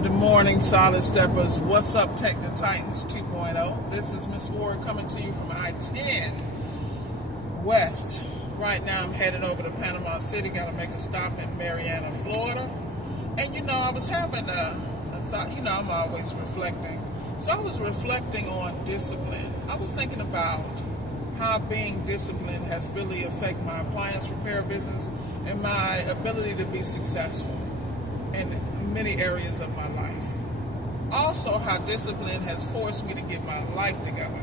Good morning, Solid Steppers. What's up, Tech the Titans 2.0? This is Miss Ward coming to you from I-10 West. Right now I'm headed over to Panama City. Got to make a stop in Marianna, Florida. And I was having a thought. I'm always reflecting. So I was reflecting on discipline. I was thinking about how being disciplined has really affected my appliance repair business and my ability to be successful in many areas of my life. Also, how discipline has forced me to get my life together.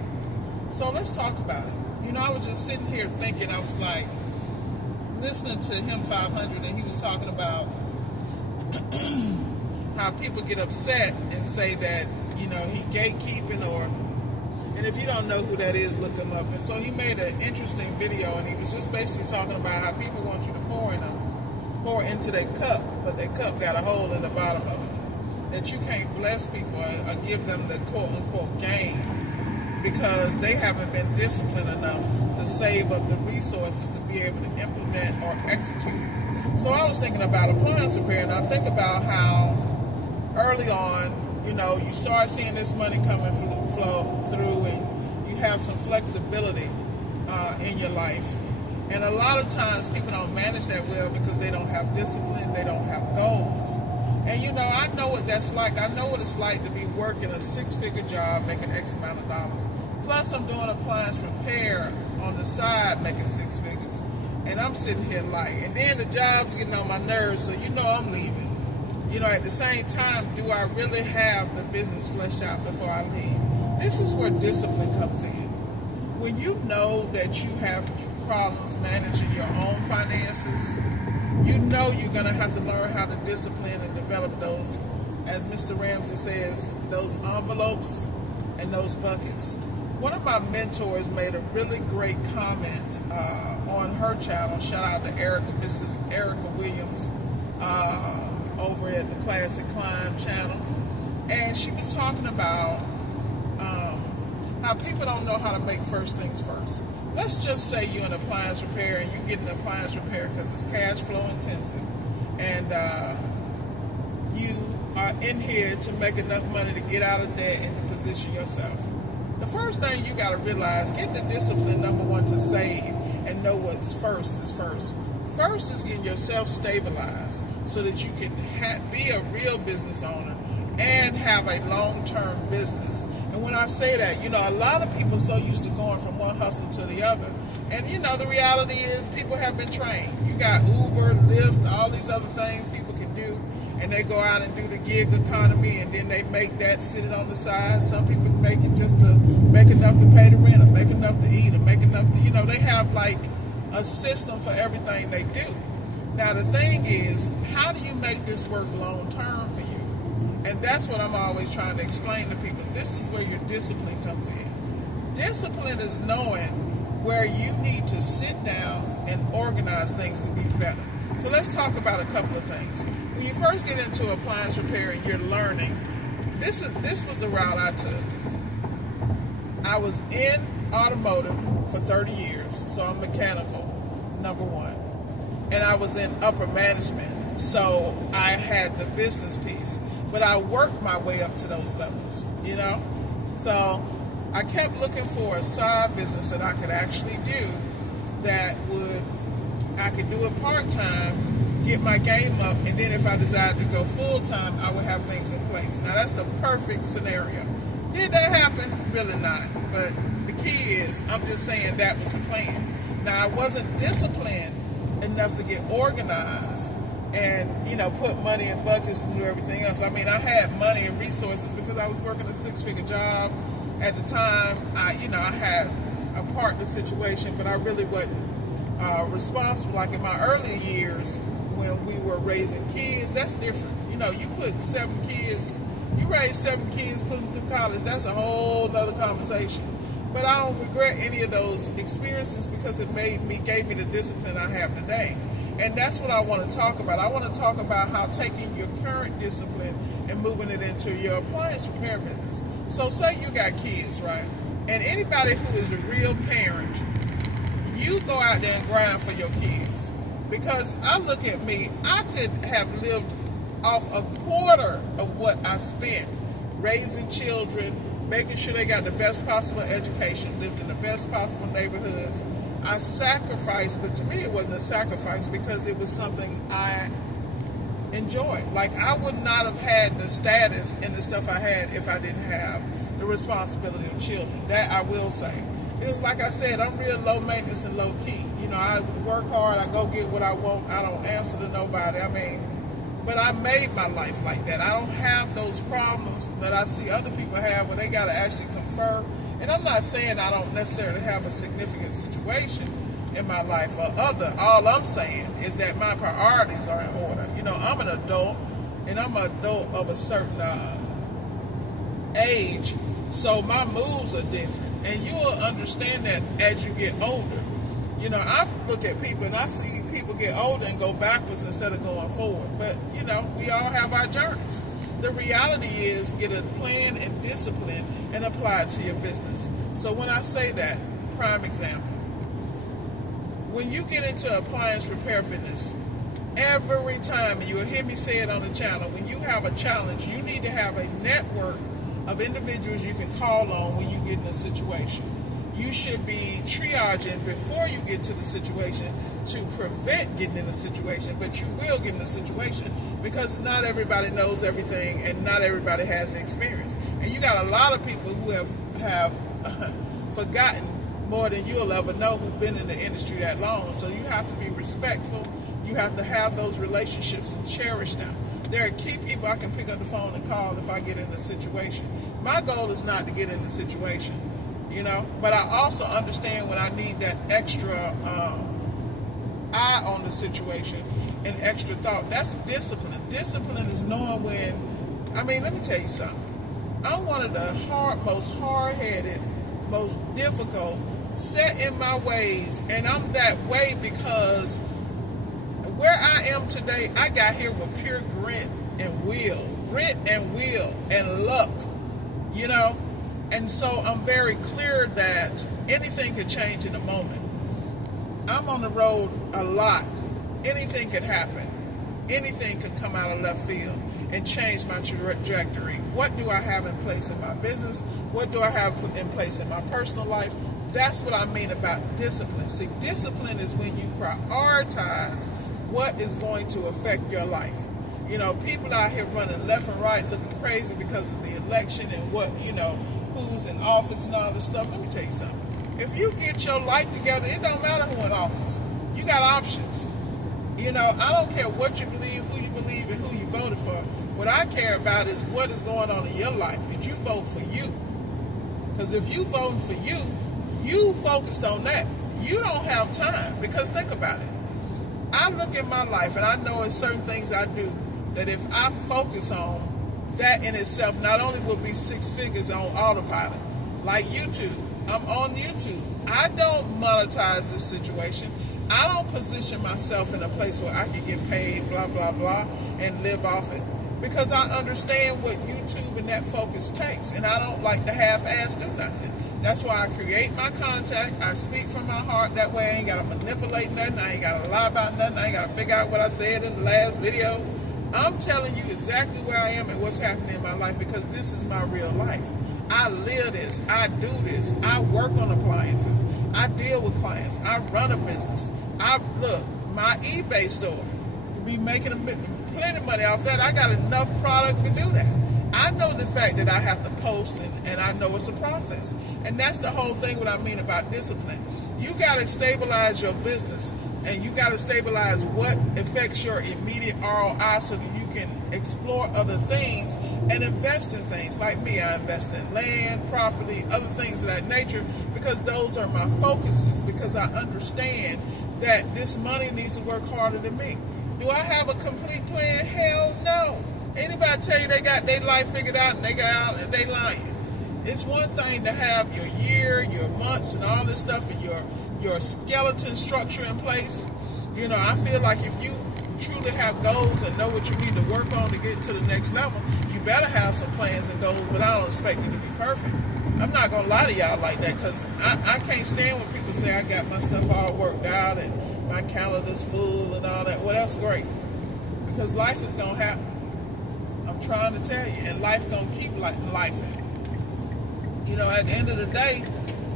So let's talk about it. I was just sitting here thinking, I was like listening to him 500, and he was talking about how people get upset and say that he gatekeeping, and if you don't know who that is, look him up. And so he made an interesting video, and he was just basically talking about how people want you to pour into their cup, but their cup got a hole in the bottom of it. That you can't bless people or give them the quote-unquote gain because they haven't been disciplined enough to save up the resources to be able to implement or execute it. So I was thinking about appliance repair, and I think about how early on, you start seeing this money coming flow through, and you have some flexibility in your life. And a lot of times people don't manage that well because they don't have discipline, they don't have goals. And I know what that's like. I know what it's like to be working a six-figure job, making X amount of dollars. Plus I'm doing appliance repair on the side, making six figures. And I'm sitting here and then the job's getting on my nerves, so I'm leaving. At the same time, do I really have the business fleshed out before I leave? This is where discipline comes in. When you know that you have problems managing your own finances, you're going to have to learn how to discipline and develop those, as Mr. Ramsey says, those envelopes and those buckets. One of my mentors made a really great comment on her channel. Shout out to Mrs. Erica Williams over at the Classic Climb channel. And she was talking about how people don't know how to make first things first. Let's just say you're an appliance repair and you get an appliance repair because it's cash flow intensive, and you are in here to make enough money to get out of debt and to position yourself. The first thing you got to realize, get the discipline, number one, to save and know what's first is first. First is getting yourself stabilized so that you can be a real business owner and have a long-term business. And when I say that, a lot of people are so used to going from one hustle to the other. And the reality is people have been trained. You got Uber, Lyft, all these other things people can do, and they go out and do the gig economy, and then they make that sitting on the side. Some people make it just to make enough to pay the rent, or make enough to eat, or make enough to, they have like a system for everything they do. Now the thing is, how do you make this work long-term for you? And that's what I'm always trying to explain to people. This is where your discipline comes in. Discipline is knowing where you need to sit down and organize things to be better. So let's talk about a couple of things. When you first get into appliance repair and you're learning, this was the route I took. I was in automotive for 30 years, so I'm mechanical, number one. And I was in upper management, so I had the business piece. But I worked my way up to those levels, So I kept looking for a side business that I could actually do I could do it part-time, get my game up, and then if I decided to go full-time, I would have things in place. Now that's the perfect scenario. Did that happen? Really not. But the key is, I'm just saying that was the plan. Now I wasn't disciplined enough to get organized and put money in buckets and do everything else. I mean, I had money and resources because I was working a six-figure job at the time. I had a partner situation, but I really wasn't responsible. Like in my early years when we were raising kids, that's different. You put 7 kids, you raise 7 kids, put them through college, that's a whole nother conversation. But I don't regret any of those experiences because it gave me the discipline I have today. And that's what I want to talk about. I want to talk about how taking your current discipline and moving it into your appliance repair business. So say you got kids, right? And anybody who is a real parent, you go out there and grind for your kids. Because I look at me, I could have lived off a quarter of what I spent raising children, making sure they got the best possible education, lived in the best possible neighborhoods. I sacrificed, but to me it wasn't a sacrifice because it was something I enjoyed. Like, I would not have had the status and the stuff I had if I didn't have the responsibility of children. That I will say. It was like I said, I'm real low maintenance and low key. You know, I work hard, I go get what I want, I don't answer to nobody. I mean, but I made my life like that. I don't have those problems that I see other people have when they got to actually confer. And I'm not saying I don't necessarily have a significant situation in my life or other. All I'm saying is that my priorities are in order. You know, I'm an adult, and I'm an adult of a certain age, so my moves are different. And you'll understand that as you get older. You know, I look at people and I see people get older and go backwards instead of going forward. But, you know, we all have our journeys. The reality is, get a plan and discipline and apply it to your business. So when I say that, prime example, when you get into appliance repair business, every time, and you'll hear me say it on the channel, when you have a challenge, you need to have a network of individuals you can call on when you get in a situation. You should be triaging before you get to the situation to prevent getting in a situation, but you will get in a situation because not everybody knows everything and not everybody has the experience. And you got a lot of people who have forgotten more than you'll ever know, who've been in the industry that long. So you have to be respectful. You have to have those relationships and cherish them. There are key people I can pick up the phone and call if I get in a situation. My goal is not to get in the situation, you know, but I also understand when I need that extra eye on the situation and extra thought. That's discipline. Discipline is knowing when, I mean, let me tell you something. I'm one of the most hard-headed, most difficult, set in my ways, and I'm that way because where I am today, I got here with pure grit and will and luck, you know. And so I'm very clear that anything could change in a moment. I'm on the road a lot. Anything could happen. Anything could come out of left field and change my trajectory. What do I have in place in my business? What do I have in place in my personal life? That's what I mean about discipline. See, discipline is when you prioritize what is going to affect your life. You know, people out here running left and right looking crazy because of the election and what, you know, who's in office and all this stuff. Let me tell you something. If you get your life together, it don't matter who in office. You got options. You know, I don't care what you believe, who you believe, and who you voted for. What I care about is what is going on in your life. Did you vote for you? Because if you voting for you, you focused on that. You don't have time, because think about it. I look at my life and I know it's certain things I do that if I focus on, that in itself not only will be 6 figures on autopilot, like YouTube. I'm on YouTube. I don't monetize this situation. I don't position myself in a place where I can get paid, blah, blah, blah, and live off it. Because I understand what YouTube and that focus takes. And I don't like to half-ass do nothing. That's why I create my contact. I speak from my heart. That way I ain't got to manipulate nothing. I ain't got to lie about nothing. I ain't got to figure out what I said in the last video. I'm telling you exactly where I am and what's happening in my life because this is my real life. I live this. I do this. I work on appliances. I deal with clients. I run a business. Look, my eBay store could be making plenty of money off that. I got enough product to do that. I know the fact that I have to post and I know it's a process. And that's the whole thing what I mean about discipline. You got to stabilize your business and you got to stabilize what affects your immediate ROI so that you can explore other things and invest in things. Like me, I invest in land, property, other things of that nature because those are my focuses because I understand that this money needs to work harder than me. Do I have a complete plan? Hell no. Anybody tell you they got their life figured out and they got out and they lying. It's one thing to have your year, your months, and all this stuff, and your skeleton structure in place. You know, I feel like if you truly have goals and know what you need to work on to get to the next level, you better have some plans and goals, but I don't expect it to be perfect. I'm not going to lie to y'all like that because I can't stand when people say I got my stuff all worked out and my calendar's full and all that. Well, that's great because life is going to happen. I'm trying to tell you, and life gonna keep lifing. You know, at the end of the day,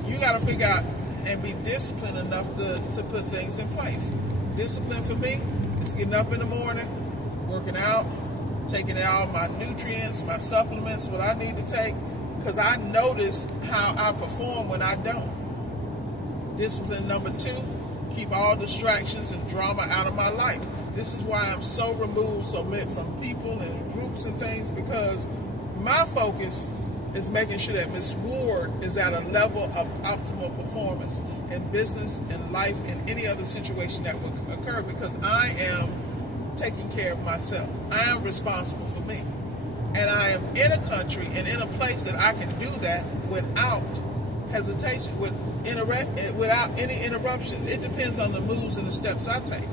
you got to figure out and be disciplined enough to put things in place. Discipline for me is getting up in the morning, working out, taking all my nutrients, my supplements, what I need to take, because I notice how I perform when I don't. Discipline number 2, keep all distractions and drama out of my life. This is why I'm so removed from people and groups and things, because my focus is making sure that Miss Ward is at a level of optimal performance in business and life and any other situation that would occur, because I am taking care of myself. I am responsible for me. And I am in a country and in a place that I can do that without hesitation, without any interruptions. It depends on the moves and the steps I take.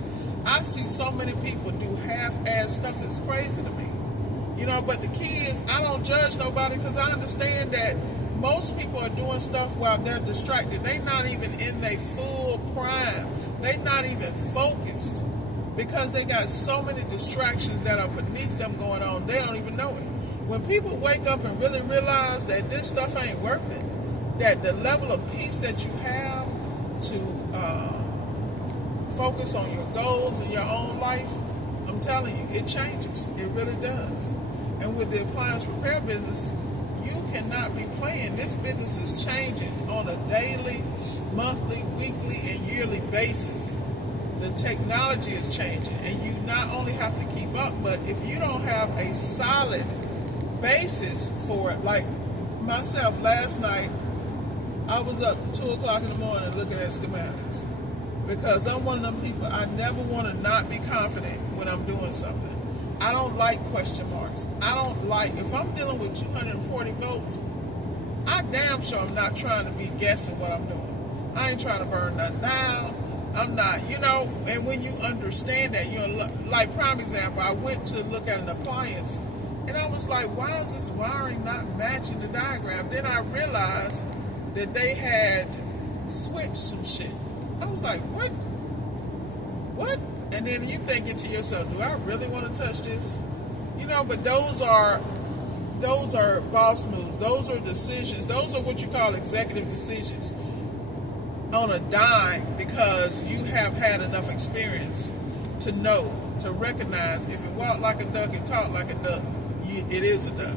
I see so many people do half-ass stuff. It's crazy to me. You know, but the key is I don't judge nobody, because I understand that most people are doing stuff while they're distracted. They're not even in their full prime. They're not even focused, because they got so many distractions that are beneath them going on. They don't even know it. When people wake up and really realize that this stuff ain't worth it, that the level of peace that you have to focus on your goals in your own life, I'm telling you, it changes. It really does. And with the appliance repair business, you cannot be playing. This business is changing on a daily, monthly, weekly, and yearly basis. The technology is changing, and you not only have to keep up, but if you don't have a solid basis for it, like myself last night, I was up at 2 o'clock in the morning looking at schematics, because I'm one of them people, I never want to not be confident when I'm doing something. I don't like question marks. I don't like, if I'm dealing with 240 volts, I damn sure I'm not trying to be guessing what I'm doing. I ain't trying to burn nothing down. I'm not, you know, and when you understand that, you know, like prime example, I went to look at an appliance, and I was like, why is this wiring not matching the diagram? Then I realized that they had switched some shit. I was like, what? And then you thinking to yourself, do I really want to touch this? You know, but those are boss moves. Those are decisions. Those are what you call executive decisions on a dime, because you have had enough experience to know, to recognize if it walked like a duck, it talked like a duck, it is a duck.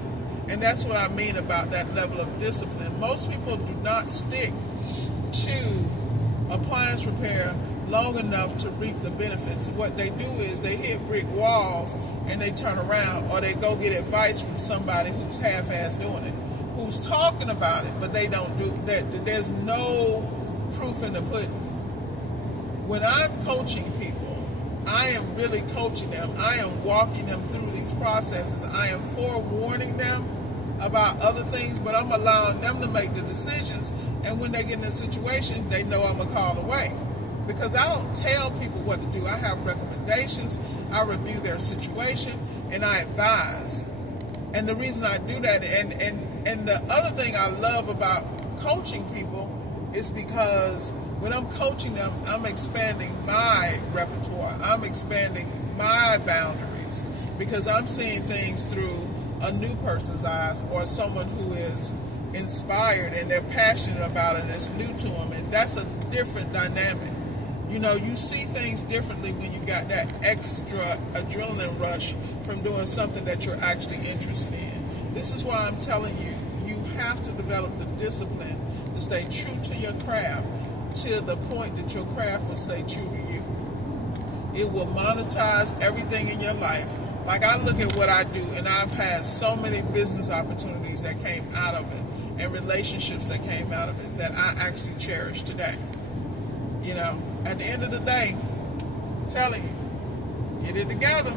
And that's what I mean about that level of discipline. Most people do not stick to appliance repair long enough to reap the benefits. What they do is they hit brick walls and they turn around, or they go get advice from somebody who's half-ass doing it, who's talking about it, but they don't do that. There's no proof in the pudding. When I'm coaching people, I am really coaching them. I am walking them through these processes. I am forewarning them about other things, but I'm allowing them to make the decisions. And when they get in a situation, they know I'm a call away. Because I don't tell people what to do. I have recommendations, I review their situation, and I advise. And the reason I do that, and the other thing I love about coaching people is because when I'm coaching them, I'm expanding my repertoire. I'm expanding my boundaries, because I'm seeing things through a new person's eyes, or someone who is inspired and they're passionate about it and it's new to them, and that's a different dynamic. You know, you see things differently when you got that extra adrenaline rush from doing something that you're actually interested in. This is why I'm telling you, you have to develop the discipline to stay true to your craft, to the point that your craft will stay true to you. It will monetize everything in your life. Like, I look at what I do, and I've had so many business opportunities that came out of it, and relationships that came out of it, that I actually cherish today. You know, at the end of the day, I'm telling you, get it together.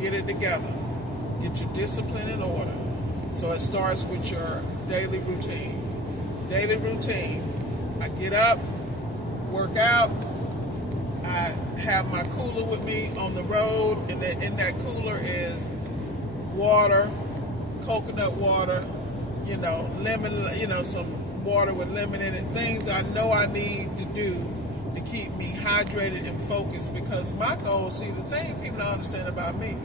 Get it together. Get your discipline in order. So it starts with your daily routine. Daily routine. I get up, work out. I have my cooler with me on the road, and in that cooler is water, coconut water, you know, lemon, you know, some water with lemon in it, things I know I need to do to keep me hydrated and focused. Because my goal, see, the thing people don't understand about me,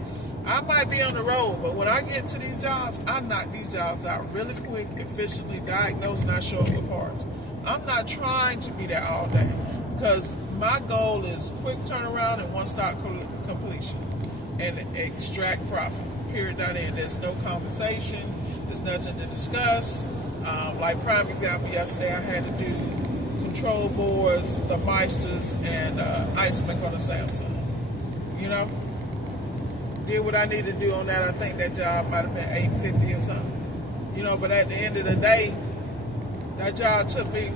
I might be on the road, but when I get to these jobs, I knock these jobs out really quick, efficiently, diagnose, and I show up with parts. I'm not trying to be there all day because my goal is quick turnaround and one-stop completion and extract profit. Period. That end. There's no conversation. There's nothing to discuss. Like prime example, yesterday I had to do control boards, the Meisters, and ice make on the Samsung. You know, did what I need to do on that. I think that job might have been $850 or something. You know, but at the end of the day, that job took me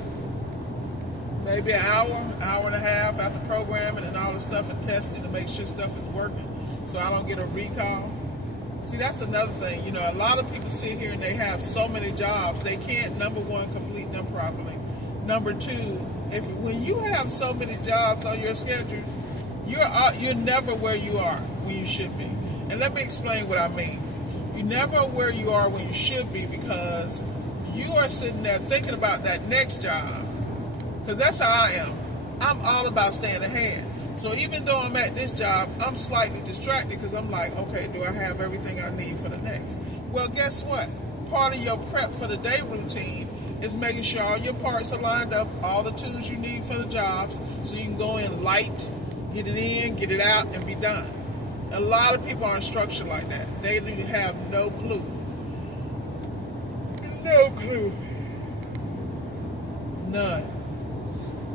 maybe an hour and a half after programming and all the stuff and testing to make sure stuff is working so I don't get a recall. See, that's another thing. You know, a lot of people sit here and they have so many jobs, they can't, number one, complete them properly. Number two, when you have so many jobs on your schedule, you're never where you are when you should be. And let me explain what I mean. You're never where you are when you should be because you are sitting there thinking about that next job. Because that's how I am. I'm all about staying ahead. So even though I'm at this job, I'm slightly distracted because I'm like, okay, do I have everything I need for the next? Well, guess what? Part of your prep for the day routine is making sure all your parts are lined up, all the tools you need for the jobs, so you can go in light, get it in, get it out, and be done. A lot of people aren't structured like that. They have no clue. No clue. None.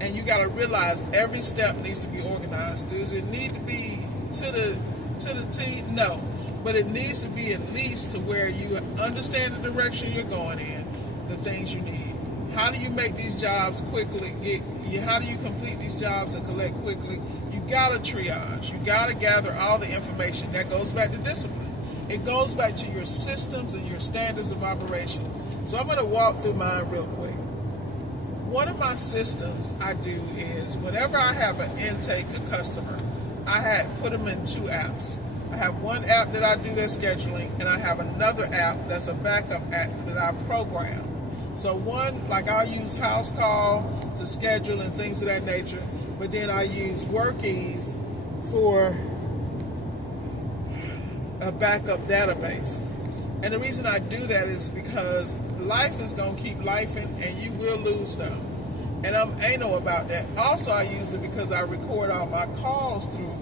And you got to realize every step needs to be organized. Does it need to be to the T? No. But it needs to be at least to where you understand the direction you're going in, the things you need. How do you make these jobs quickly? How do you complete these jobs and collect quickly? You got to triage. You got to gather all the information. That goes back to discipline. It goes back to your systems and your standards of operation. So I'm going to walk through mine real quick. One of my systems I do is whenever I have an intake, a customer, I put them in two apps. I have one app that I do their scheduling, and I have another app that's a backup app that I program. So one, like I'll use House Call to schedule and things of that nature, but then I use Workies for a backup database. And the reason I do that is because life is going to keep lifing and you will lose stuff. And I'm anal about that. Also, I use it because I record all my calls through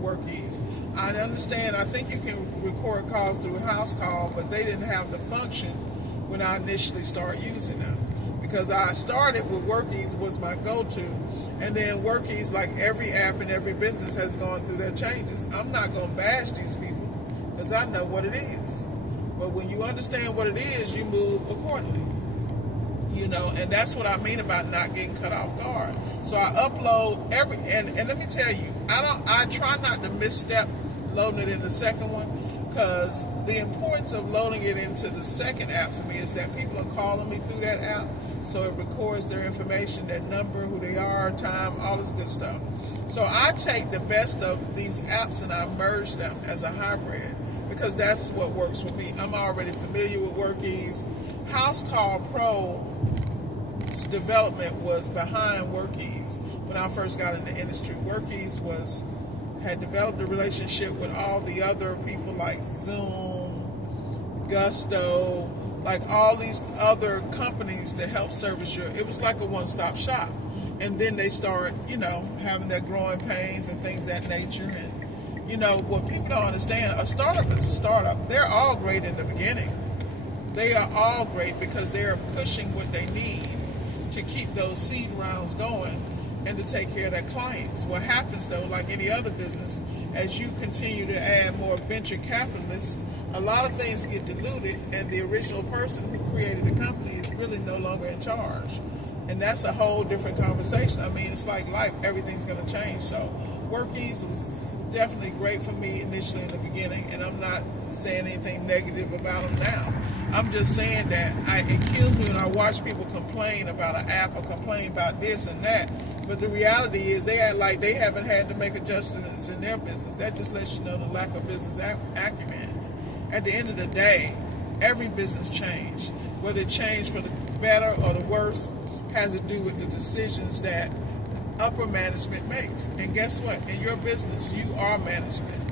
Workies. I understand, I think you can record calls through House Call, but they didn't have the function when I initially started using them. Because I started with Workies was my go-to, and then Workies, like every app in every business, has gone through their changes. I'm not going to bash these people because I know what it is. But when you understand what it is, you move accordingly. You know, and that's what I mean about not getting cut off guard. So I upload and let me tell you, I try not to misstep loading it in the second one, because the importance of loading it into the second app for me is that people are calling me through that app, so it records their information, their number, who they are, time, all this good stuff. So I take the best of these apps and I merge them as a hybrid, because that's what works with me. I'm already familiar with Workies. House Call Pro's development was behind Workies. When I first got in the industry, Workies had developed a relationship with all the other people like Zoom, Gusto, like all these other companies to help service it was like a one-stop shop. And then they start, having their growing pains and things of that nature. And, what people don't understand, a startup is a startup. They're all great in the beginning. They are all great because they're pushing what they need to keep those seed rounds going and to take care of their clients. What happens, though, like any other business, as you continue to add more venture capitalists, a lot of things get diluted, and the original person who created the company is really no longer in charge. And that's a whole different conversation. I mean, it's like life. Everything's going to change. So Workies was definitely great for me initially in the beginning, and I'm not saying anything negative about them now. I'm just saying that it kills me when I watch people complain about an app or complain about this and that. But the reality is they act like they haven't had to make adjustments in their business. That just lets you know the lack of business acumen. At the end of the day, every business changed. Whether it changed for the better or the worse has to do with the decisions that upper management makes. And guess what? In your business, you are management.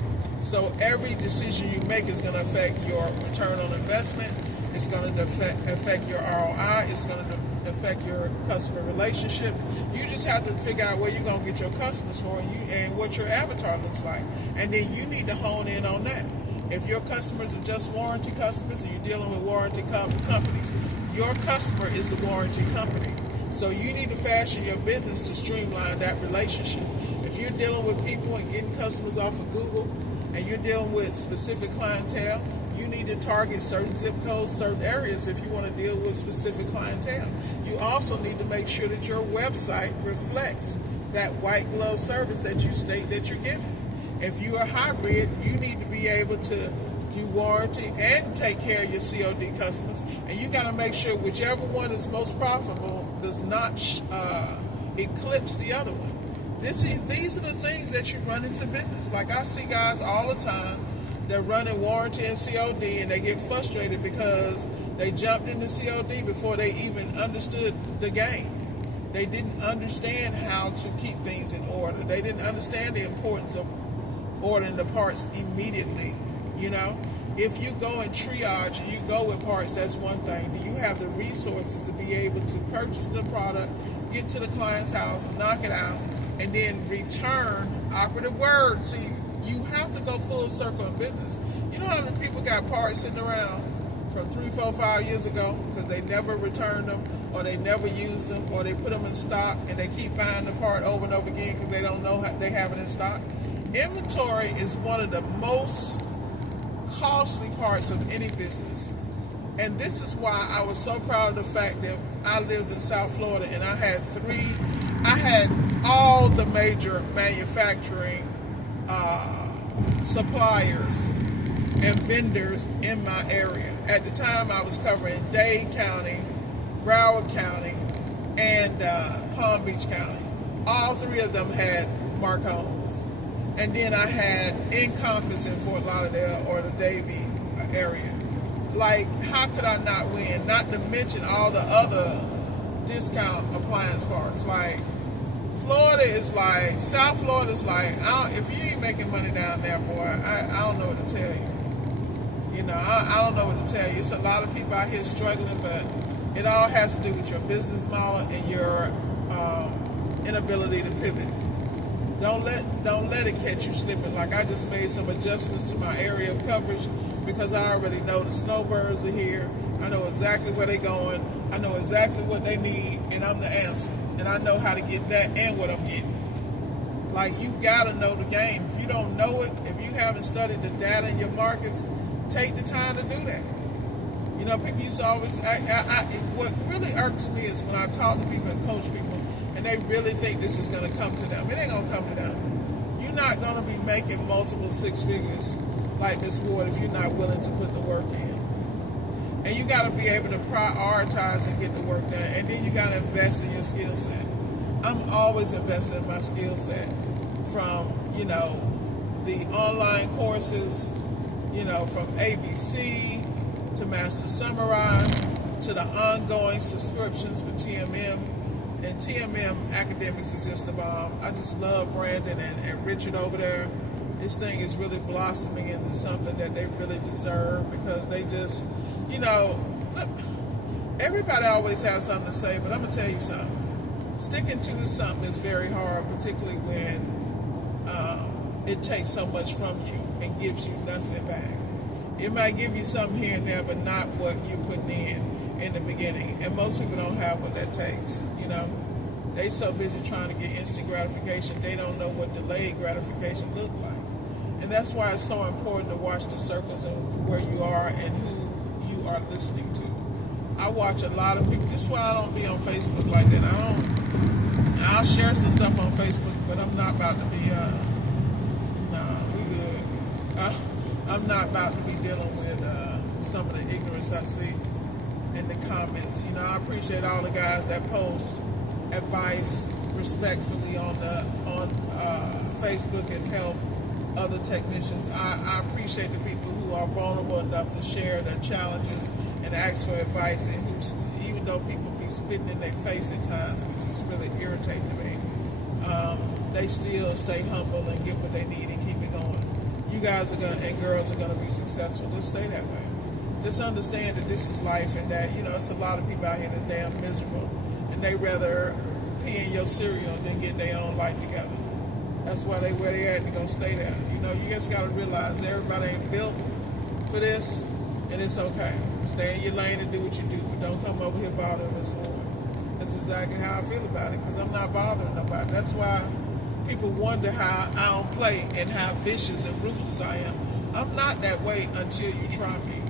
So every decision you make is going to affect your return on investment. It's going to affect your ROI. It's going to affect your customer relationship. You just have to figure out where you're going to get your customers for and what your avatar looks like. And then you need to hone in on that. If your customers are just warranty customers and you're dealing with warranty companies, your customer is the warranty company. So you need to fashion your business to streamline that relationship. If you're dealing with people and getting customers off of Google, and you're dealing with specific clientele, you need to target certain zip codes, certain areas if you want to deal with specific clientele. You also need to make sure that your website reflects that white glove service that you state that you're giving. If you are hybrid, you need to be able to do warranty and take care of your COD customers. And you got to make sure whichever one is most profitable does not eclipse the other one. These are the things that you run into business. Like I see guys all the time that run in warranty and COD and they get frustrated because they jumped into COD before they even understood the game. They didn't understand how to keep things in order. They didn't understand the importance of ordering the parts immediately. You know, if you go and triage and you go with parts, that's one thing. Do you have the resources to be able to purchase the product, get to the client's house, knock it out, and then return? Operative word. See, you have to go full circle in business. You know how many people got parts sitting around from 3, 4, 5 years ago because they never returned them, or they never used them, or they put them in stock and they keep buying the part over and over again because they don't know how they have it in stock? Inventory is one of the most costly parts of any business. And this is why I was so proud of the fact that I lived in South Florida and I had all the major manufacturing suppliers and vendors in my area. At the time I was covering Dade County, Broward County, and Palm Beach County. All three of them had Mark Holmes. And then I had Encompass in Fort Lauderdale or the Davie area. Like, how could I not win? Not to mention all the other discount appliance parts. Like, Florida is like, South Florida is like, if you ain't making money down there, boy, I don't know what to tell you. You know, I don't know what to tell you. It's a lot of people out here struggling, but it all has to do with your business model and your inability to pivot. Don't let it catch you slipping. Like, I just made some adjustments to my area of coverage because I already know the snowbirds are here. I know exactly where they're going. I know exactly what they need, and I'm the answer. And I know how to get that and what I'm getting. Like, you gotta know the game. If you don't know it, if you haven't studied the data in your markets, take the time to do that. You know, people used to always, what really irks me is when I talk to people and coach people, and they really think this is going to come to them. It ain't going to come to them. You're not going to be making multiple 6 figures like Miss Ward if you're not willing to put the work in. And you got to be able to prioritize and get the work done. And then you got to invest in your skill set. I'm always investing in my skill set, from, you know, the online courses, you know, from ABC to Master Samurai to the ongoing subscriptions for TMM. And TMM Academics is just the bomb. I just love Brandon and Richard over there. This thing is really blossoming into something that they really deserve, because they just, you know, look, everybody always has something to say, but I'm going to tell you something. Sticking to this something is very hard, particularly when it takes so much from you and gives you nothing back. It might give you something here and there, but not what you put in the beginning. And most people don't have what that takes, you know. They so busy trying to get instant gratification, they don't know what delayed gratification look like. And that's why it's so important to watch the circles and where you are and who you are listening to. I watch a lot of people. This is why I don't be on Facebook like that. I'll share some stuff on Facebook, but I'm not about to be, we good. I'm not about to be dealing with some of the ignorance I see in the comments. You know, I appreciate all the guys that post advice respectfully on Facebook and help other technicians. I appreciate the people who are vulnerable enough to share their challenges and ask for advice, and who, even though people be spitting in their face at times, which is really irritating to me, they still stay humble and get what they need and keep it going. you guys are gonna and girls are gonna be successful. Just stay that way. Just understand that this is life, and that it's a lot of people out here that's damn miserable, and they rather pee in your cereal than get their own life together. That's why where they at. They're gonna stay there. You just gotta realize everybody ain't built for this, and it's okay. Stay in your lane and do what you do, but don't come over here bothering us more. That's exactly how I feel about it, because I'm not bothering nobody. That's why people wonder how I don't play and how vicious and ruthless I am. I'm not that way until you try me,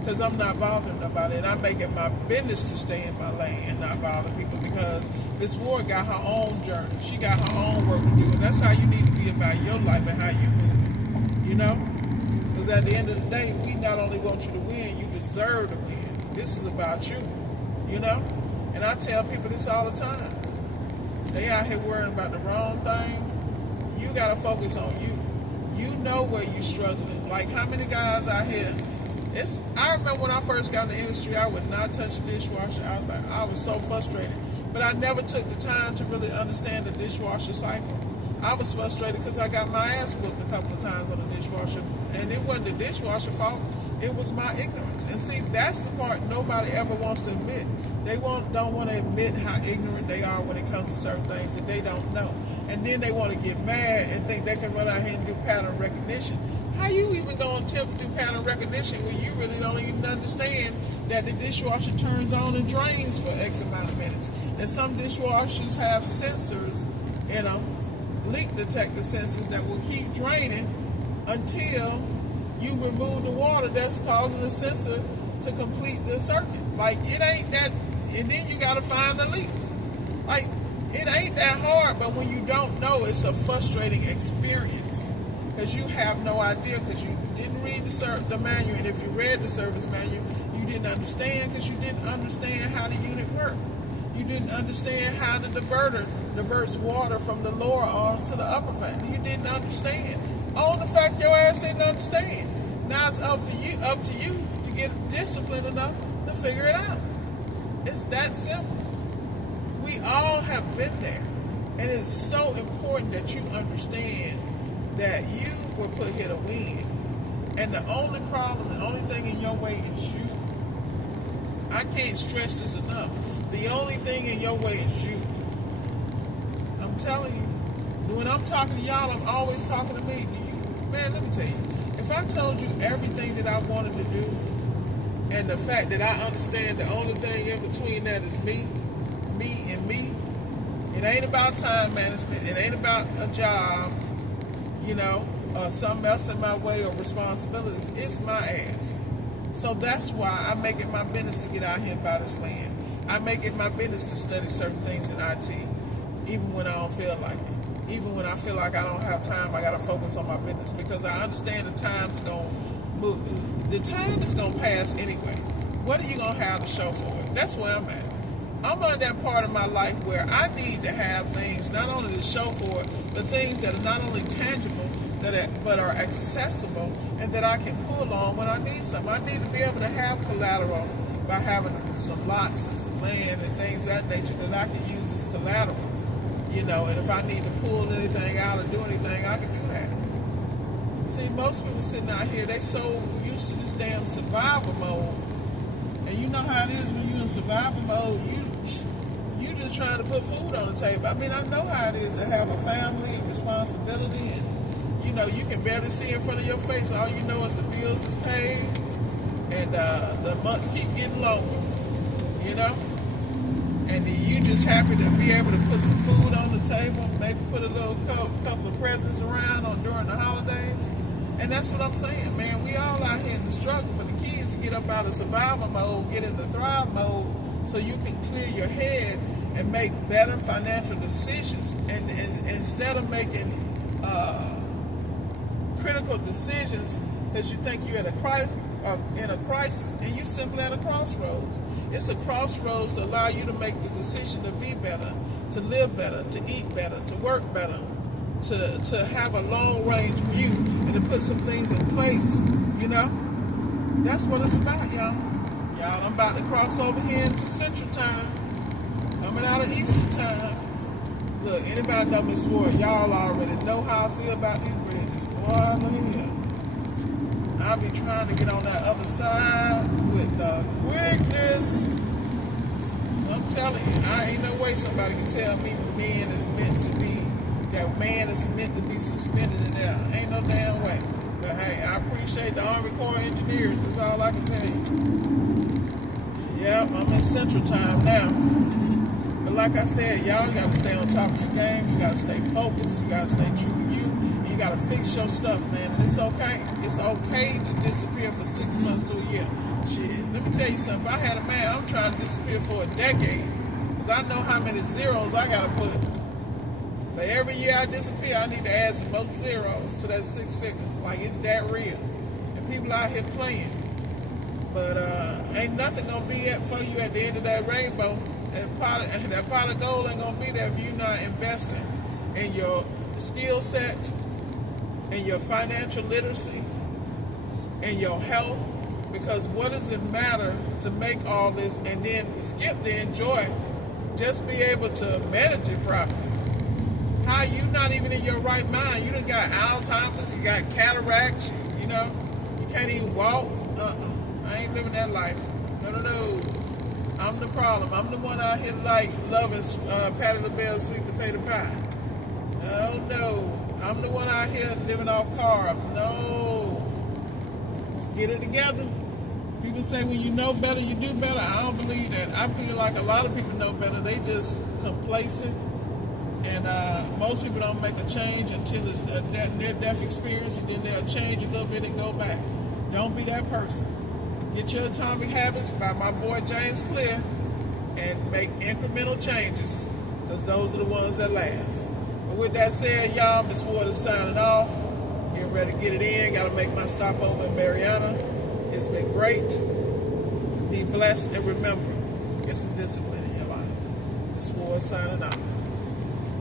because I'm not bothering nobody, and I make it my business to stay in my lane and not bother people, because this war got her own journey. She got her own work to do, and that's how you need to be about your life and how you move, Because at the end of the day, we not only want you to win, you deserve to win. This is about you, And I tell people this all the time. They out here worrying about the wrong thing. You got to focus on you. You know where you're struggling. Like, how many guys out here, I remember when I first got in the industry, I would not touch a dishwasher. I was so frustrated. But I never took the time to really understand the dishwasher cycle. I was frustrated because I want my ass whooped a couple of times on the dishwasher. And it wasn't the dishwasher fault. It was my ignorance. And see, that's the part nobody ever wants to admit. They don't want to admit how ignorant they are when it comes to certain things that they don't know. And then they want to get mad and think they can run out here and do pattern recognition. How you even going to attempt to do pattern recognition when you really don't even understand that the dishwasher turns on and drains for X amount of minutes? And some dishwashers have sensors in them, leak detector sensors, that will keep draining until you remove the water that's causing the sensor to complete the circuit. Like, it ain't that, and then you got to find the leak. Like, it ain't that hard, but when you don't know, it's a frustrating experience, because you have no idea, because you didn't read the manual, and if you read the service manual, you didn't understand, because you didn't understand how the unit worked. You didn't understand how the diverter diverts water from the lower arms to the upper fan. You didn't understand. On the fact your ass didn't understand. Now it's up to you to get disciplined enough to figure it out. It's that simple. We all have been there. And it's so important that you understand that you were put here to win. And the only problem, the only thing in your way is you. I can't stress this enough. The only thing in your way is you. I'm telling you, when I'm talking to y'all, I'm always talking to me. Man, let me tell you, if I told you everything that I wanted to do, and the fact that I understand the only thing in between that is me, and me, it ain't about time management, it ain't about a job, or something else in my way, or responsibilities. It's my ass. So that's why I make it my business to get out here and buy this land. I make it my business to study certain things in IT, even when I don't feel like it. Even when I feel like I don't have time, I got to focus on my business, because I understand the time's going to move. The time is going to pass anyway. What are you going to have to show for it? That's where I'm at. I'm on that part of my life where I need to have things not only to show for it, but things that are not only tangible, but are accessible, and that I can pull on when I need something. I need to be able to have collateral by having some lots and some land and things of that nature that I can use as collateral. And if I need to pull anything out or do anything, I can do that. See, most people sitting out here, they so used to this damn survival mode. And you know how it is when you're in survival mode, you just trying to put food on the table. I mean, I know how it is to have a family and responsibility, and you can barely see in front of your face. All you know is the bills is paid, and the months keep getting longer, and you just happy to be able to put some food on the table, maybe put a little couple of presents around during the holidays. And that's what I'm saying, man. We all out here in the struggle, but the key is to get up out of survival mode, get into thrive mode, so you can clear your head and make better financial decisions. And instead of making critical decisions because you think you're at in a crisis, and you simply at a crossroads. It's a crossroads to allow you to make the decision to be better, to live better, to eat better, to work better, to have a long-range view, and to put some things in place, That's what it's about, y'all. Y'all, I'm about to cross over here into Central Time, coming out of Eastern Time. Look, anybody know Miss Ward, y'all already know how I feel about these bridges, boy. Boy, look here. I'll be trying to get on that other side with the quickness. I'm telling you, I ain't no way somebody can tell me man is meant to be, that man is meant to be suspended in there. Ain't no damn way. But hey, I appreciate the Army Corps of Engineers. That's all I can tell you. Yep, I'm in Central Time now. But like I said, y'all got to stay on top of your game. You got to stay focused. You got to stay true to you. And you got to fix your stuff, man. And it's okay. It's okay to disappear for 6 months to a year. Shit, let me tell you something. If I had a man, I'm trying to disappear for a decade. Because I know how many zeros I got to put. For every year I disappear, I need to add some more zeros to that 6 figure. Like, it's that real. And people out here playing. But ain't nothing going to be for you at the end of that rainbow. That pot of gold ain't going to be there if you're not investing in your skill set, in your financial literacy, in your health. Because what does it matter to make all this and then skip the enjoy? Just be able to manage it properly. How you not even in your right mind? You done got Alzheimer's, you got cataracts, you know, you can't even walk. I ain't living that life. No. I'm the problem. I'm the one out here like loving Patty LaBelle's sweet potato pie. No. I'm the one out here living off carbs. No. Let's get it together. People say when you know better, you do better. I don't believe that. I feel like a lot of people know better. They just complacent. And most people don't make a change until it's a near-death experience, and then they'll change a little bit and go back. Don't be that person. Get your Atomic Habits by my boy James Clear and make incremental changes, because those are the ones that last. But with that said, y'all, Miss Ward is signing off. Getting ready to get it in. Got to make my stop over in Mariana. It's been great. Be blessed, and remember, get some discipline in your life. Miss Ward signing off.